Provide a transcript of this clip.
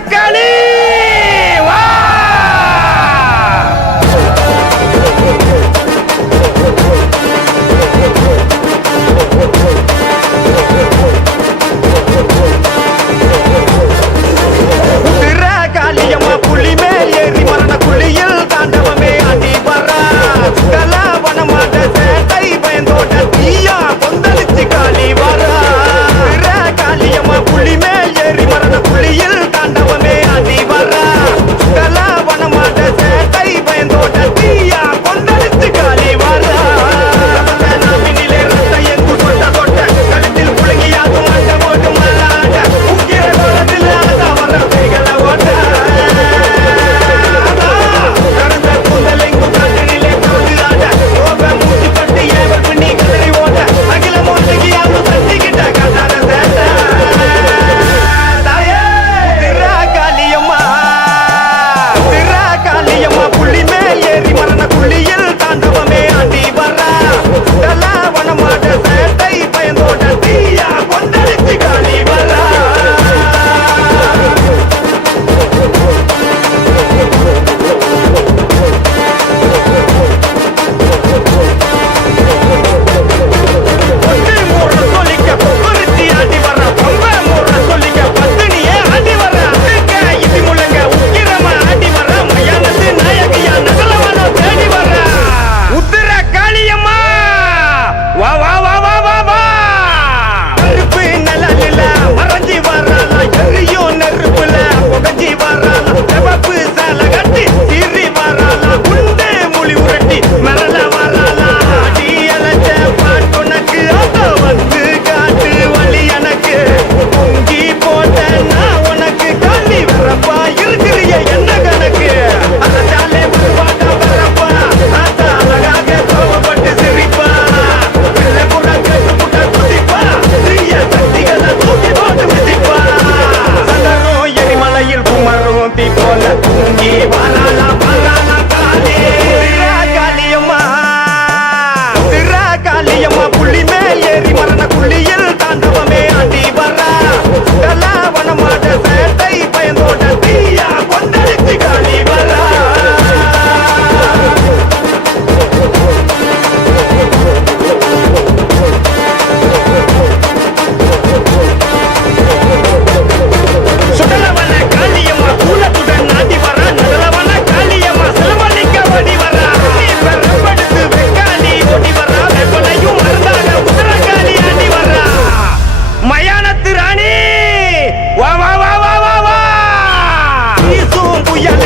உத்திரகாளி வா. உத்திரகாளியம்மா புலி மேல் ஏறி மரண குழியில் தாண்டவமே ஆடி வரா. கலாவனமாட சேட்டை பயந்தோட தீயா கொந்தளிச்சு காளி வரா. உத்திரகாளியம்மா புலி மேல் ஏறி மரண குழியில் தாண்டவமே ஆடி வரா. கலாவனமாட சேட்டை பயந்தோட தீயா கொந்தளிச்சு காளி வரா. நாவினிலே ரத்த எங்கு தொட்ட தொட்ட கழுத்தில் புழுங்கியாகும் மண்ட போட்டு மல்லாட உக்கிர கோலத்தில் ஆசா வர கைகளை ஓட்ட. கடந்த கூந்தலெங்கு காற்றினிலே கவுந்து ஆட கோப மூச்சு பட்டு ஏவல் பண்ணி கதறி ஓட அகில மோசைக்கு யாரும் சட்டிக்கிட்ட கட்டார சேட்ட. தாயே உத்திரகாளியம்மா உத்திரகாளியம்மா புலி மேல் ஏறி மரண குழியில் தாண்டவமே ஆடி வரா. கலாவனமாட சேட்டை பயந்தோட தீயா கொந்தளிச்சு காளி வரா. ஒட்டு மூட சொல்லிக்க பொறுத்தி ஆடி வர பொம்ப மூட சொல்லிக்க பத்தினியே ஆடி வர. அதுக்க இடி முழங்க உக்கிரமா ஆடி வர. மயானத்து நாயகியா நகலவன தேடி வர. உத்திரகாளியம்மா வா வா வா வா வா வா. கருப்பு நிழலில மறைஞ்சி வராளா. எரியும் நெருப்புல புகஞ்சி வராளா. சிவப்பு சேலை கட்டி சீறி வராளா. குண்டு முழி உருட்டி மிரள வராளா. அடி அழைச்ச பாட்டுனக்கு அத வந்து காட்டு வழி எனக்கு. பொங்கி போட்ட நான் உனக்கு காலி வரப்பா இருக்கிறிய என்ன கணக்கு. அதாலே வருவாட்டா வரப்பா ஆத்தா அழகாக கோவப்பட்டு சிரிப்பா. பிள்ளை கூட கேட்டு முட்டை குதிப்பா. தீய சக்திகளை தூக்கி போட்டு மிதிப்பா. சந்தரும் எரிமலையில் குமரும் தீ போல தூங்கி வராளா வராளா காளி. உத்திரகாளியம்மா உத்திரகாளியம்மா புலி மேல் ஏறி மரண குழியில் தாண்டவமே ஆடி வரா. கலாவனமாட சேட்டை பயந்தோட தீயா கொந்தளிச்சு காளி வரா. சுடலவன காளியம்மா கூலத்துடன் ஆடி வரா. நடுலவன காளியம்மா சிலம்பலிக்க ஓடி வரா. பெரும்படுத்து வெக்காளி ஓடி வரா. வெப்பனையும் மருந்தாக உத்திரகாளி ஆடி வரா. மயானத்து ராணி வா வா வா வா வா வா. வீசும் புயல்